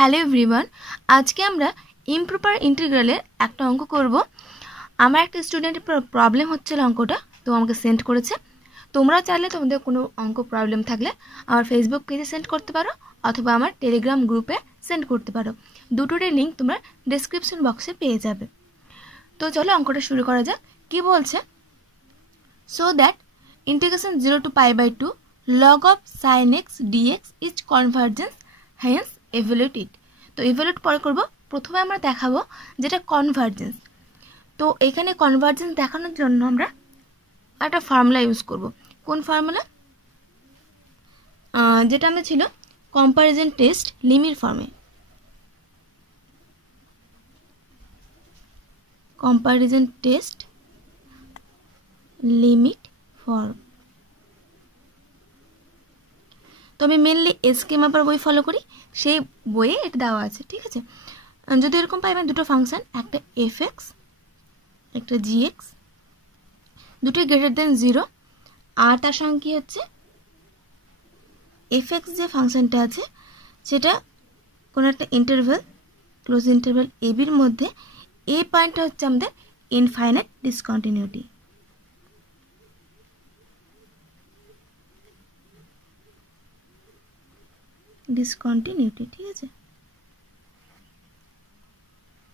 Hello everyone, আজকে আমরা improper ইন্টিগ্রালের একটা অঙ্ক করব। আমার একটা স্টুডেন্টের প্রবলেম হচ্ছিল অঙ্কটা, তো আমাকে সেন্ড করেছে। তোমরাও চাইলে তোমাদের কোনো অঙ্ক প্রবলেম থাকলে আমার ফেসবুক পেজে সেন্ড করতে পারো অথবা আমার টেলিগ্রাম গ্রুপে সেন্ড করতে পারো। দুটোরই লিঙ্ক তোমরা ডেসক্রিপশন বক্সে পেয়ে যাবে। তো চলো অঙ্কটা শুরু করা যাক। কি বলছে? So that integration 0 to π/2 log of sin x dx is convergence, hence evaluate it. তো ইভ্যালুয়েট পরে করব। প্রথমে আমরা দেখাবো যেটা কনভার্জেন্স। তো এখানে কনভার্জেন্স দেখানোর জন্য আমরা একটা ফর্মুলা ইউজ করব। কোন ফর্মুলা? যেটা আমাদের ছিল কম্পারিজন টেস্ট লিমিট ফর্মে। Comparison test limit form. তো আমি মেনলি এসকে ম্যাপার বই ফলো করি, সেই বইয়ে এটা দেওয়া আছে, ঠিক আছে? যদি এরকম পাই আমি দুটো ফাংশন, একটা fx একটা gx, দুটোই গ্রেটার দেন 0, আর তার সঙ্গে কী হচ্ছে fx যে ফাংশনটা আছে সেটা কোনো একটা ইন্টারভ্যাল, ক্লোজ ইন্টারভ্যাল এবির মধ্যে এ পয়েন্টটা হচ্ছে আমাদের ইনফাইনাইট ডিসকন্টিনিউটি। ডিসকন্টিনিউটি, ঠিক আছে?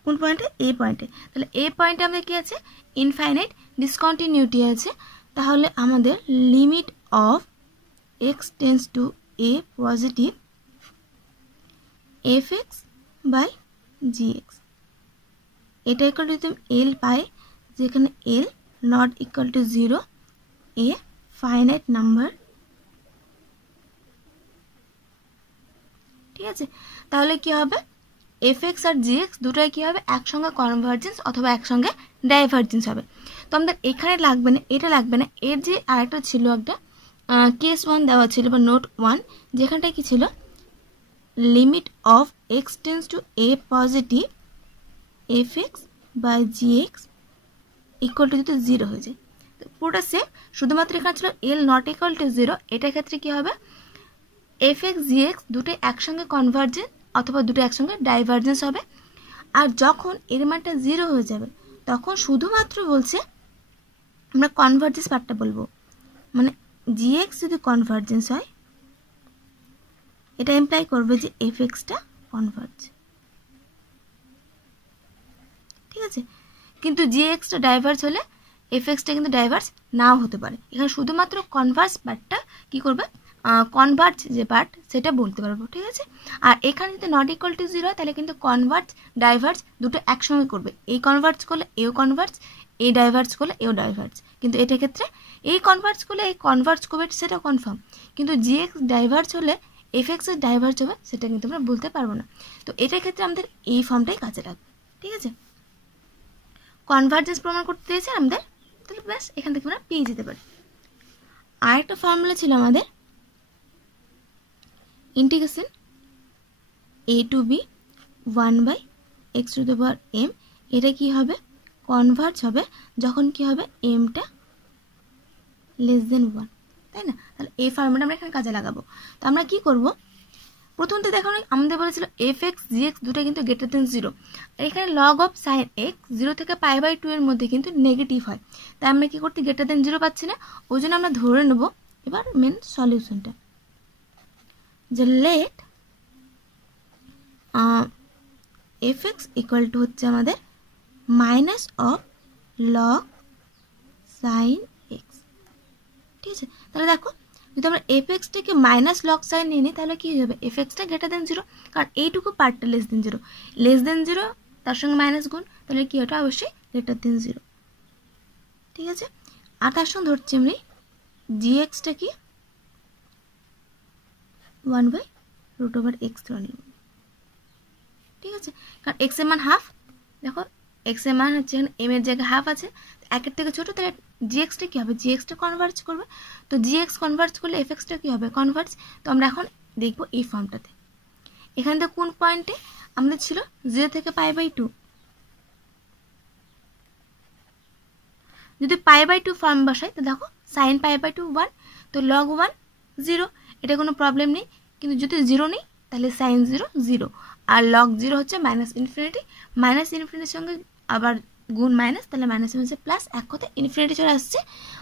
কোন পয়েন্টে? এ পয়েন্টে। তাহলে এ পয়েন্টে আমাদের কি আছে? ইনফাইনাইট ডিসকন্টিনিউটি আছে। তাহলে আমাদের limit of x tends to a positive f x by g x, এটা ইকুয়াল টু তুমি এল পাই, যেখানে l not equal to 0, a finite number, ঠিক আছে? তাহলে কি হবে? এফ এক্স আর জি এক্স দুটোই কী হবে? একসঙ্গে কনভার্জেন্স অথবা একসঙ্গে ডাইভার্জেন্স হবে। তো আমাদের এখানে লাগবে না, এটা লাগবে না। এর যে আরেকটা ছিল একটা কেস 1 দেওয়া ছিল বা নোট 1, যেখানটায় কি ছিল? Limit of x tends to a positive f x by g x equal to যদি 0 হয়ে যায়। তো পুরোটা সেম, শুধুমাত্র এখানে ছিল এল নট ইকুয়াল টু 0। এটার ক্ষেত্রে কী হবে? এফ এক্স জি এক্স দুটোই একসঙ্গে কনভার্জেন্স অথবা দুটো একসঙ্গে ডাইভার্জেন্স হবে। আর যখন এর মানটা 0 হয়ে যাবে তখন শুধুমাত্র বলছে আমরা কনভার্জেন্স পার্টটা বলবো, মানে জি এক্স যদি কনভার্জেন্স হয় এটা ইমপ্লাই করবে যে এফ এক্সটা কনভার্জ, ঠিক আছে? কিন্তু জি এক্সটা ডাইভার্জ হলে এফ এক্সটা কিন্তু ডাইভার্জ নাও হতে পারে। এখানে শুধুমাত্র কনভার্জ পার্টটা কী করবে? কনভার্জ যে পার্ট সেটা বলতে পারবো, ঠিক আছে? আর এখানে যদি নট ইকুয়াল টু 0 হয় তাহলে কিন্তু কনভার্জ ডাইভার্জ দুটো একসঙ্গে করবে। এই কনভার্জ করলে এও কনভার্জ, এই ডাইভার্জ করলে এও ডাইভার্জ। কিন্তু এটার ক্ষেত্রে এই কনভার্জ করলে এই কনভার্জ করবে সেটা কনফার্ম, কিন্তু জি এক্স ডাইভার্জ হলে এফ এক্স এর ডাইভার্জ হবে সেটা কিন্তু আমরা বলতে পারবো না। তো এটার ক্ষেত্রে আমাদের এই ফর্মটাই কাজে লাগবে, ঠিক আছে? কনভার্জেন্স প্রমাণ করতে দিয়েছে আমাদের, তাহলে ব্যাস এখান থেকে আমরা পেয়ে যেতে পারি। আর একটা ফর্মুলা ছিল আমাদের integration a to b 1/x to the power m। এটা কি হবে? কনভার্জ হবে যখন কি হবে? mটা লেস দেন 1, তাই না? তাহলে এই ফর্মুলা আমরা এখানে কাজে লাগাবো। তো আমরা কি করব? প্রথমত দেখো আমাদের বলেছিল এফ এক্স জি এক্স দুটো কিন্তু গ্রেটার দেন 0। এখানে লগ অফ সাইন এক্স 0 থেকে π/2 এর মধ্যে কিন্তু নেগেটিভ হয়, তাই আমরা কি করতে? গ্রেটার দেন 0 পাচ্ছি না, ওই জন্য আমরা ধরে নেব এবার মেন সলিউশনটা, যে let f x equal to হচ্ছে আমাদের minus of log sine x, ঠিক আছে? তাহলে দেখো যদি আমরা এফ এক্সটাকে মাইনাস লগ সাইন নিয়ে নিই তাহলে কী হবে? এফ এক্সটা গ্রেটার দেন 0, কারণ এইটুকু পার্টটা লেস দেন 0, লেস দেন 0 তার সঙ্গে মাইনাস গুণ, তাহলে কি ওটা অবশ্যই গ্রেটার দেন 0, ঠিক আছে? আর তার সঙ্গে ধরছি আমি জি এক্সটা কি 1/√x ধরে নিব, ঠিক আছে? কারণ এক্স এর মান হাফ, দেখো এক্স এর মান হচ্ছে এম এর জায়গায় হাফ আছে, একের থেকে ছোটো, তাহলে জি এক্সটা কী হবে? জি এক্সটা কনভার্জ করবে। তো জি এক্স কনভার্জ করলে এফ এক্সটা কী হবে? কনভার্জ। তো আমরা এখন দেখবো এই ফর্মটাতে, এখান থেকে কোন পয়েন্টে আমাদের ছিল 0 থেকে π/2। যদি π/2 ফর্ম বসাই তো দেখো সাইন π/2 1, তো লগ 1 0, এটা কোনো প্রবলেম নেই। কিন্তু যদি 0 নেই তাহলে সাইন 0 0 আর লগ 0 হচ্ছে মাইনাস ইনফিনিটির সঙ্গে আবার গুণ মাইনাস, তাহলে মাইনাস হচ্ছে প্লাস, এক কথা ইনফিনিটি চলে আসছে,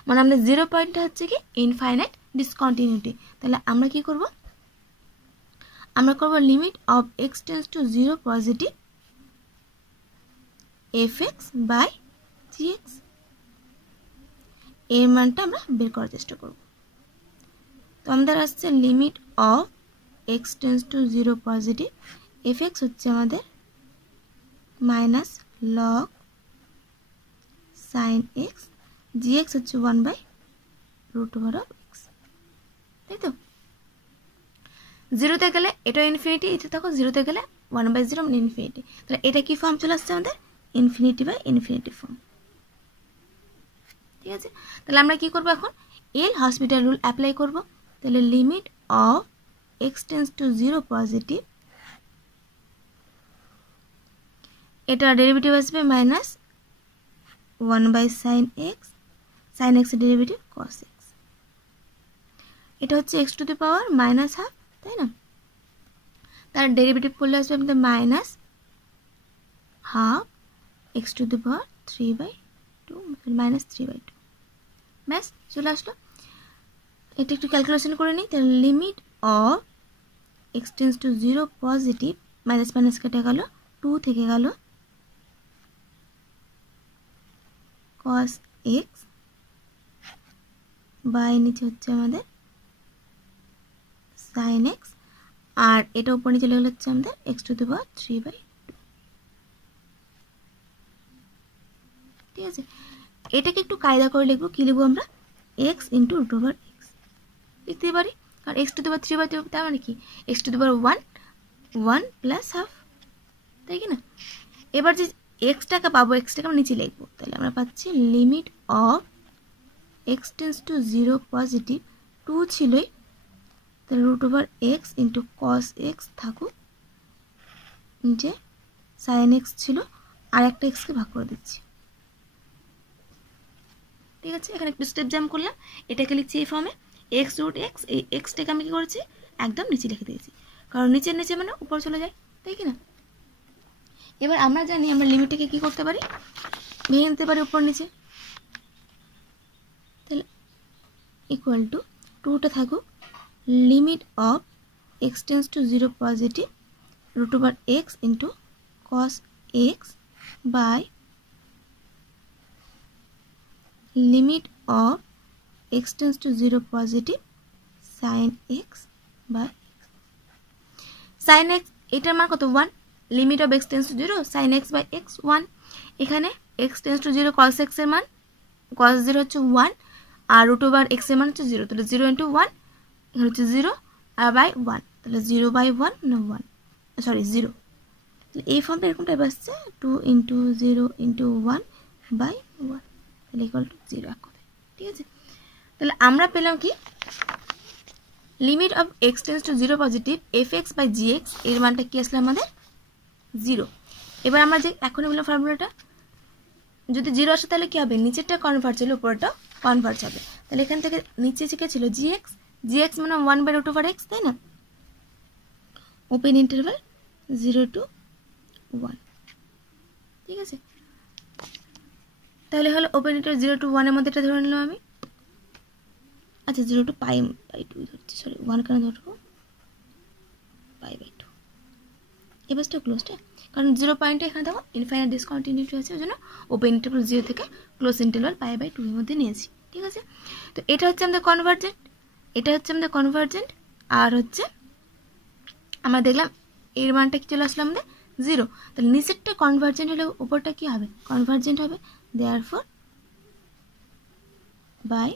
মানে আমাদের 0 পয়েন্টটা হচ্ছে কি ইনফাইনাইট ডিসকন্টিনিউটি। তাহলে আমরা কি করব, আমরা করব limit of x tends to 0 positive fx by gx, এর মানটা আমরা বের করার চেষ্টা করব। তো আমাদের আসছে limit of x tends to 0 positive, fx হচ্ছে আমাদের minus log sine x, gx হচ্ছে 1 by root over of x, তাই তো। 0তে গেলে এটা ইনফিনিটি, এটা দেখো 0তে গেলে 1/0 মানে ইনফিনিটি, তাহলে এটা কি ফর্ম চলে আসছে আমাদের, ইনফিনিটি বাই ইনফিনিটি ফর্ম, ঠিক আছে। তাহলে আমরা কি করব এখন, এল হসপিটাল রুল অ্যাপ্লাই করব। তাহলে limit of x tends to 0 positive, এটা ডেরিভেটিভ আসবে মাইনাস 1 বাই সাইন এক্স এর ডেরিভেটিভ কস এক্স, এটা হচ্ছে x to the power minus half, তাই না। তার ডেরিভেটিভ করলে আসবে আমাদের minus half x to the power 3/2 minus 3/2, ব্যাস চলে আসলো। এটা একটু ক্যালকুলেশন করে নিই। তাহলে limit of x tends to 0 positive, minus minus কেটে গেল, 2 থেকে গেল cos x বাই নিচে হচ্ছে আমাদের sin x, আর এটা উপরে চলে গেলে হচ্ছে আমাদের x টু দি পাওয়ার 3/2, ঠিক আছে। এটাকে একটু কায়দা করে লিখবো, কি লিখবো আমরা, x into root over x লিখতে পারি, কারণ x টু দি পাওয়ার 3/2 তার মানে কি x to the power 1 plus half, তাই কি না। এবার যে এক্সটাকে পাবো, এক্সটাকে আমরা নিচে লিখবো, তাহলে আমরা পাচ্ছি limit of x tends to 0 positive, 2 ছিলই, তাহলে root over x into cos x থাকুক, নিচে সাইন এক্স ছিল, আর একটা এক্সকে ভাগ করে দিচ্ছি, ঠিক আছে। এখানে একটু স্টেপ জাম্প করলাম, এটাকে লিখছি এই ফর্মে এক্স রুট এক্স, এই এক্সটাকে আমি কি করেছি একদম নিচে লিখে দিয়েছি, কারণ নিচের নিচে মানে উপর চলে যায়, তাই কি না। এবার আমরা জানি আমরা লিমিটটাকে কি করতে পারি, ভেঙে নিতে পারি উপর নিচে, তাহলে ইকুয়াল টু 2টা থাকুক limit of x tends to 0 positive root over x into cos x by limit of x tends to 0 positive sine x by sine x, এটার মান কত 1, limit of x tends to 0 sine x by x 1, এখানে x tends to 0 cos x এর মান, কস 0 হচ্ছে 1 আর root over x এর মান হচ্ছে 0, তাহলে 0 ইন্টু 1 এখানে হচ্ছে 0 আর বাই 1, তাহলে 0/1 না 1 সরি 0, এই ফর্মটা এরকম টাইপ আসছে 2 ইন্টু 0 ইন্টু 1 বাই 1, তাহলে ইকুয়াল টু 0 এক কথায়, ঠিক আছে। তাহলে আমরা পেলাম কি limit of x tends to 0 positive fx by gx, এর মানটা কি আসলে আমাদের 0। এবার আমরা যে এখনই বললাম ফর্মুলাটা, যদি 0 আসে তাহলে কি হবে, নিচেরটা কনভার্জ হলে উপরটা কনভার্জ হবে, তাহলে এখান থেকে নিচে থেকে ছিল gx মানে 1 বাই রুট ওভার এক্স, তাই না, ওপেন ইন্টারভাল 0 to 1, ঠিক আছে। তাহলে হলো ওপেন ইন্টারভাল 0 to 1 এর মধ্যে এটা ধরে নিলাম আমি, আচ্ছা 0 to π/2 ধরছি, সরি 1 কেন ধরবো, π/2, এই বাসটা ক্লোজটা, কারণ 0 পয়েন্টে এখানে দেখো ইনফাইনাইট ডিসকন্টিনিউটি আছে, ওই জন্য ওপেন ইন্টারভাল 0 থেকে ক্লোজ ইন্টারভাল π/2 এর মধ্যে নিয়েছি, ঠিক আছে। তো এটা হচ্ছে আমাদের কনভার্জেন্ট, এটা হচ্ছে আমাদের কনভার্জেন্ট, আর হচ্ছে আমরা দেখলাম এর মানটা কি চলে আসলো আমাদের 0, তাহলে নিচেরটা কনভার্জেন্ট হলে উপরটা কি হবে, কনভার্জেন্ট হবে, দেয়ারফর বাই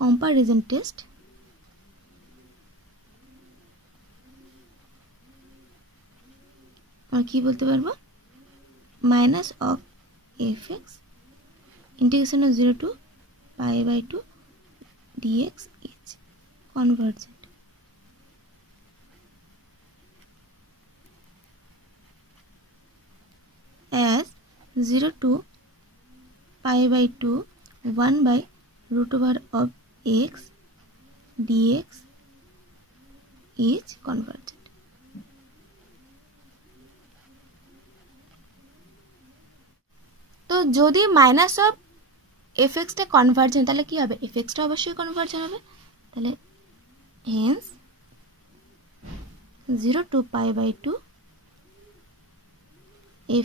কম্পারিজন টেস্ট আমরা কি বলতে পারবো, minus of fx integration of 0 to π/2 dx is convergent, as 0 to π/2 1 by root over of x dx is convergent, তো যদি মাইনাস অফ এফএক্সটা কনভার্জেন্ট তাহলে কি হবে, এফএক্সটা অবশ্যই কনভার্জেন্ট হবে। তাহলে hence 0 to π/2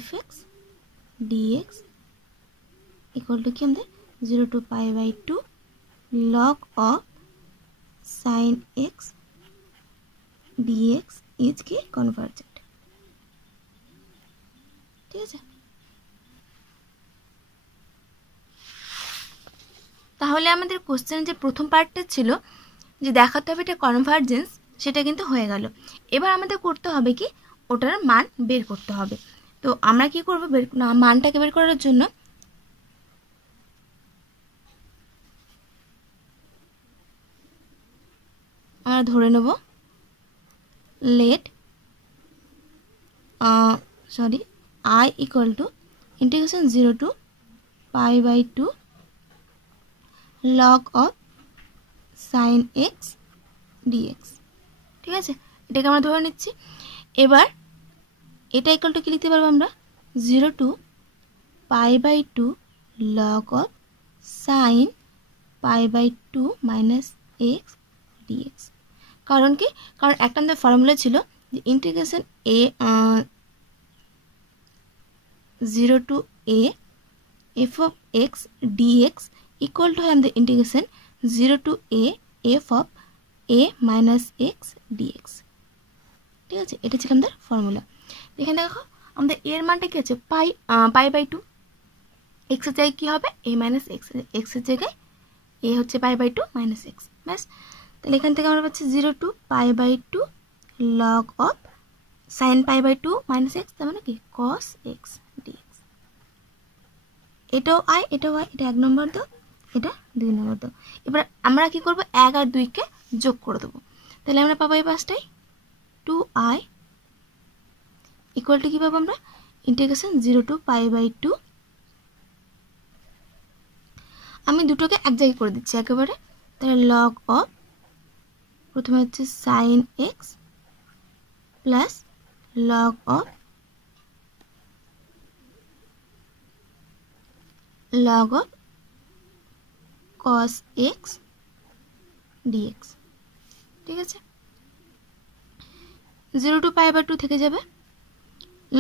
fx dx equal to কি আমাদের 0 to π/2 log of sin x dx is কি কনভার্জেন্ট। ঠিক আছে, তাহলে আমাদের কোশ্চেন যে প্রথম পার্টটা ছিল যে দেখাতে হবে এটা কনভার্জেন্স, সেটা কিন্তু হয়ে গেল। এবার আমাদের করতে হবে কি, ওটার মান বের করতে হবে। তো আমরা কি করব, মানটাকে বের করার জন্য আমরা ধরে নেব let I equal to integration 0 to π/2 log of sin x dx। ঠিক আছে, এটাকে আমরা ধরে নিচ্ছি। এবার এটা ইকুয়াল টু কি লিখতে পারবো আমরা, 0 to π/2 log of sin π/2 minus x dx। কারণ কি, কারণ একটা আমাদের ফর্মুলা ছিল যে integration a 0 to a f of x dx equal two আমাদের integration 0 to a f of a minus x dx। ঠিক আছে, এটা ছিল আমাদের ফর্মুলা। এখানে দেখো আমাদের এর মানটা কি আছে, π/2, x এর জায়গায় কি হবে a minus x, x এর জায়গায় a হচ্ছে π/2 minus x, ব্যাস। তাহলে এখান থেকে আমরা পাচ্ছি 0 to π/2 log of sin π/2 minus x, তার মানে কি cos x dx। এটাও i, এটাও i, এটা 1 নম্বর দাও, এটা 2 নম্বর দাও। এবার আমরা কি করব, 1 আর 2 কে যোগ করে দেবো। তাহলে আমরা পাবো এই পাশটাই 2i ইকুয়াল টু কি পাবো আমরা, ইন্টিগ্রেশন 0 to π/2, আমি দুটোকে এক জায়গায় করে দিচ্ছি একেবারে। তাহলে log of প্রথমে হচ্ছে sin x plus log of cos x dx। ঠিক আছে, 0 to π/2 থেকে যাবে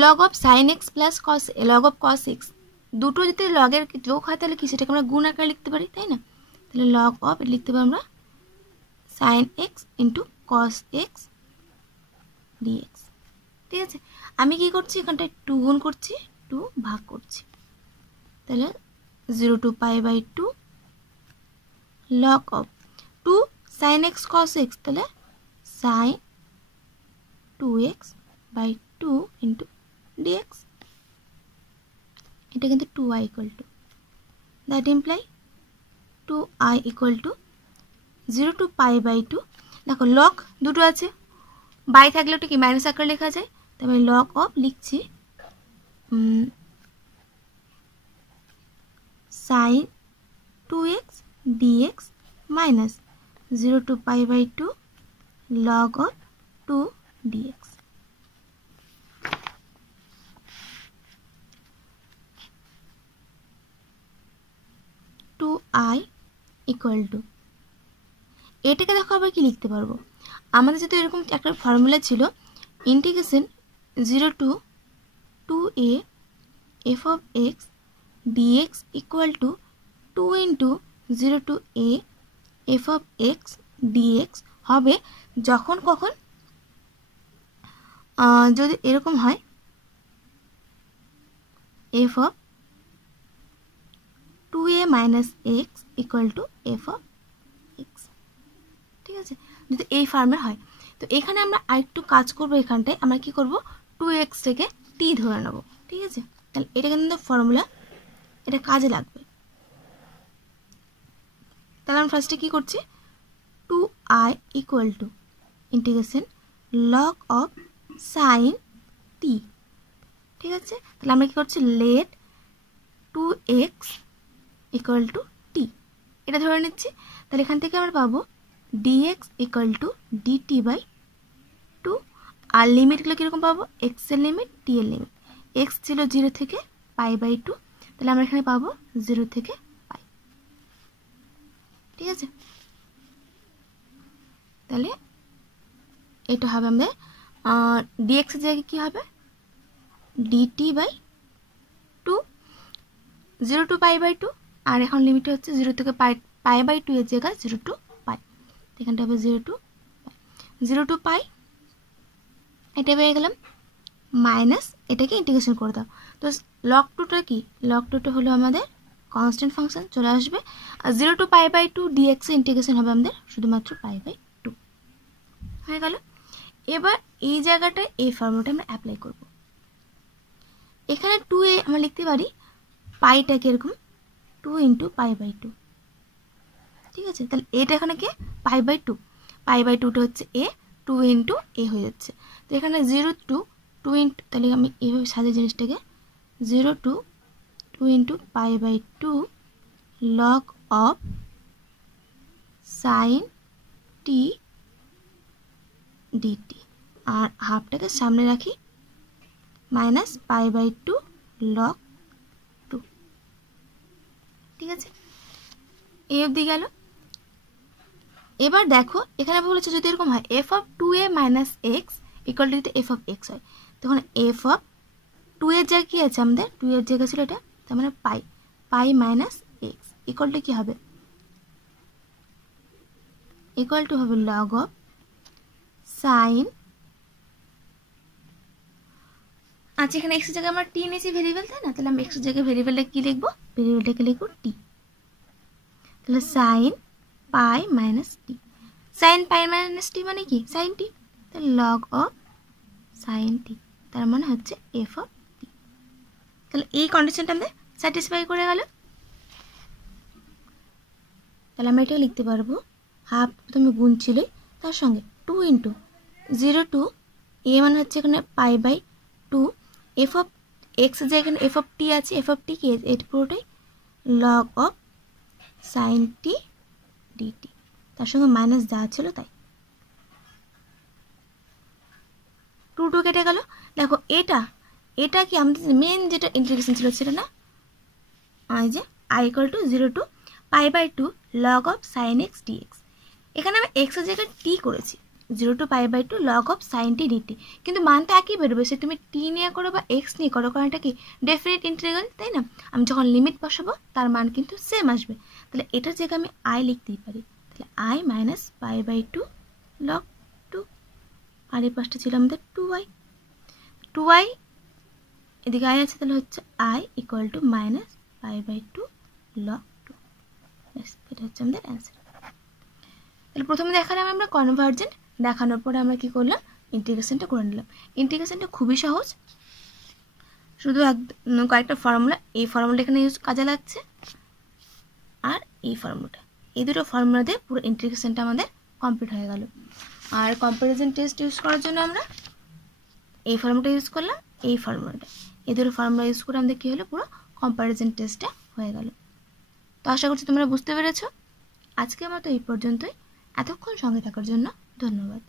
log of sin x plus log of cos x, দুটো যদি লগের যোগ হয় তাহলে কি সেটাকে আমরা গুণ আকারে লিখতে পারি, তাই না। তাহলে log of লিখতে পারি আমরা sin x into cos x dx। ঠিক আছে, আমি কি করছি, এখানটায় 2 গুণ করছি, 2 ভাগ করছি। তাহলে 0 to π/2 log of 2 sin x cos x, তাহলে sin 2x/2 into dx। এটা কিন্তু 2i equal to, that imply 2i equal to 0 to π/2। দেখো log দুটো আছে, বাই থাকলে ওটা কি মাইনাস আকারে লেখা যায়, তবে log of লিখছি sin 2x dx minus 0 to π/2 log of 2 dx। i equal to, এটাকে দেখো আবার কি লিখতে পারবো, আমাদের যেহেতু এরকম একটা ফর্মুলা ছিল integration 0 to 2a f of x dx equal to 2 into 0 to a f of x dx হবে যখন কখন, যদি এরকম হয় f of 2a minus x equal to f of x। ঠিক আছে, যদি এই ফর্মে হয়। তো এখানে আমরা আরেকটু কাজ করব, এখানটায় আমরা কি করব, 2x থেকে t ধরে নেব। ঠিক আছে, তাহলে এটা কিন্তু ফর্মুলা, এটা কাজে লাগবে। তাহলে আমরা ফার্স্টে কি করছি, 2i equal to integration log of sin t। ঠিক আছে, তাহলে আমরা কি করছি, late 2x equal to t, এটা ধরে নিচ্ছি। তাহলে এখান থেকে আমরা পাবো dx equal to dt/2, আর লিমিটগুলো কীরকম পাবো, x এর লিমিট, t এর লিমিট। x ছিল 0 থেকে π/2, তাহলে আমরা এখানে পাবো 0 থেকে পাই। ঠিক আছে, তাহলে এটা হবে আমাদের ডিএক্স এর জায়গায় কি হবে dt by 2, 0 to pi by 2, আর এখন লিমিট হচ্ছে 0 থেকে পাই বাই 2 এর জায়গায় 0 টু পাই, এখানটা হবে 0 টু পাই, 0 টু পাই এটা পেয়ে গেলাম, মাইনাস এটাকে ইন্টিগ্রেশন করে দাও। তো লগ টুটা কি, লগ টুটা হলো আমাদের কনস্ট্যান্ট ফাংশন চলে আসবে, আর 0 টু পাই বাই 2 ডিএক্স এর ইন্টিগ্রেশন হবে আমাদের শুধুমাত্র পাই বাই 2 হয়ে গেল। এবার এই জায়গাটায় এই ফর্মুলাটা আমরা অ্যাপ্লাই করব। এখানে 2a আমরা লিখতে পারি পাইটাকে এরকম 2 ইন্টু পাই বাই 2। ঠিক আছে, তাহলে এটা এখানে কি পাই বাই 2, পাই বাই 2টা হচ্ছে a, 2 ইন্টু a হয়ে যাচ্ছে। তো এখানে 0 টু 2 ইন্টু, তাহলে আমি এইভাবে সাজিয়ে জিনিসটাকে 0 to 2 into pi by 2 log of sine t d t, আর হাফটাকে সামনে রাখি মাইনাস পাই বাই 2 লগ 2। ঠিক আছে, এই অবধি গেল। এবার দেখো এখানে বলেছে যদি এরকম হয় F of 2a minus x equal to যদি এফ অফ এক্স হয়, তখন এফ অফ 2 এর জায়গায় কি আছে আমাদের 2 এর জায়গা ছিল এটা, তার মানে পাই, পাই মাইনাস এক্স ইকুয়াল টু কি হবে, ইকুয়াল টু হবে লগ অফ সাইন, আচ্ছা এখানে এক্স এর জায়গায় আমরা টি নিয়েছি ভেরিয়েবল, তাই না, তাহলে আমরা এক্স এর জায়গায় ভেরিয়েবলটা কি লিখবো, ভেরিয়েবলটাকে লিখবো টি, তাহলে সাইন পাই মাইনাস টি, সাইন পাই মাইনাস টি মানে কি সাইন টি, তাহলে লগ অফ সাইন টি, তার মানে হচ্ছে এফ অফ টি। তাহলে এই কন্ডিশনটা আমাদের স্যাটিসফাই করে গেল। তাহলে আমরা এটাকে লিখতে পারবো হাফ প্রথমে গুণ ছিল তার সঙ্গে 2 ইন্টু 0 টু এ মানে হচ্ছে এখানে pi by 2, f of x যে এখানে এফ অফ টি আছে, এফ অফ টি কি এটা পুরোটাই log of sine t dt, তার সঙ্গে মাইনাস যা ছিল তাই, 2 কেটে গেল। দেখো এটা কি আমাদের মেন যেটা ইন্টিগ্রেশন ছিল সেটা না, এই যে I equal to 0 to pi by 2 log of sine x dx, এখানে আমি এক্স এর জায়গায় টি করেছি 0 to pi by 2 log of sine t dt, কিন্তু মানটা একই বেরোবে, সে তুমি টি নিয়ে করো বা এক্স নিয়ে করো, কারণ এটা কি ডেফিনিট ইন্টিগ্রাল, তাই না, আমি যখন লিমিট বসাবো তার মান কিন্তু সেম আসবে। তাহলে এটার জায়গায় আমি আই লিখতেই পারি, তাহলে I minus pi by 2 log 2, আর এই পাশটা ছিল আমাদের 2i এদিকে আই আছে, তাহলে হচ্ছে I equal to minus pi by 2 log 2, এটা হচ্ছে আমাদের অ্যান্সার। তাহলে প্রথমে দেখালাম আমরা কনভার্জেন্ট, দেখানোর পরে আমরা কি করলাম ইন্টিগ্রেশনটা করে নিলাম। ইন্টিগ্রেশনটা খুবই সহজ, শুধু কয়েকটা ফর্মুলা, এই ফর্মুলা এখানে কাজে লাগছে, আর এই ফর্মুলাটা, এই দুটো ফর্মুলা দিয়ে পুরো ইন্টিগ্রেশনটা আমাদের কমপ্লিট হয়ে গেল। আর কম্পারিজন টেস্ট ইউজ করার জন্য আমরা এই ফর্মুলাটা ইউজ করলাম, এই ফর্মুলাটা, এই দুটো ফর্মুলা ইউজ করে আমাদের কী হলো পুরো কম্পারিজন টেস্টটা হয়ে গেল। তো আশা করছি তোমরা বুঝতে পেরেছো। আজকে আমার তো এই পর্যন্তই, এতক্ষণ সঙ্গে থাকার জন্য ধন্যবাদ।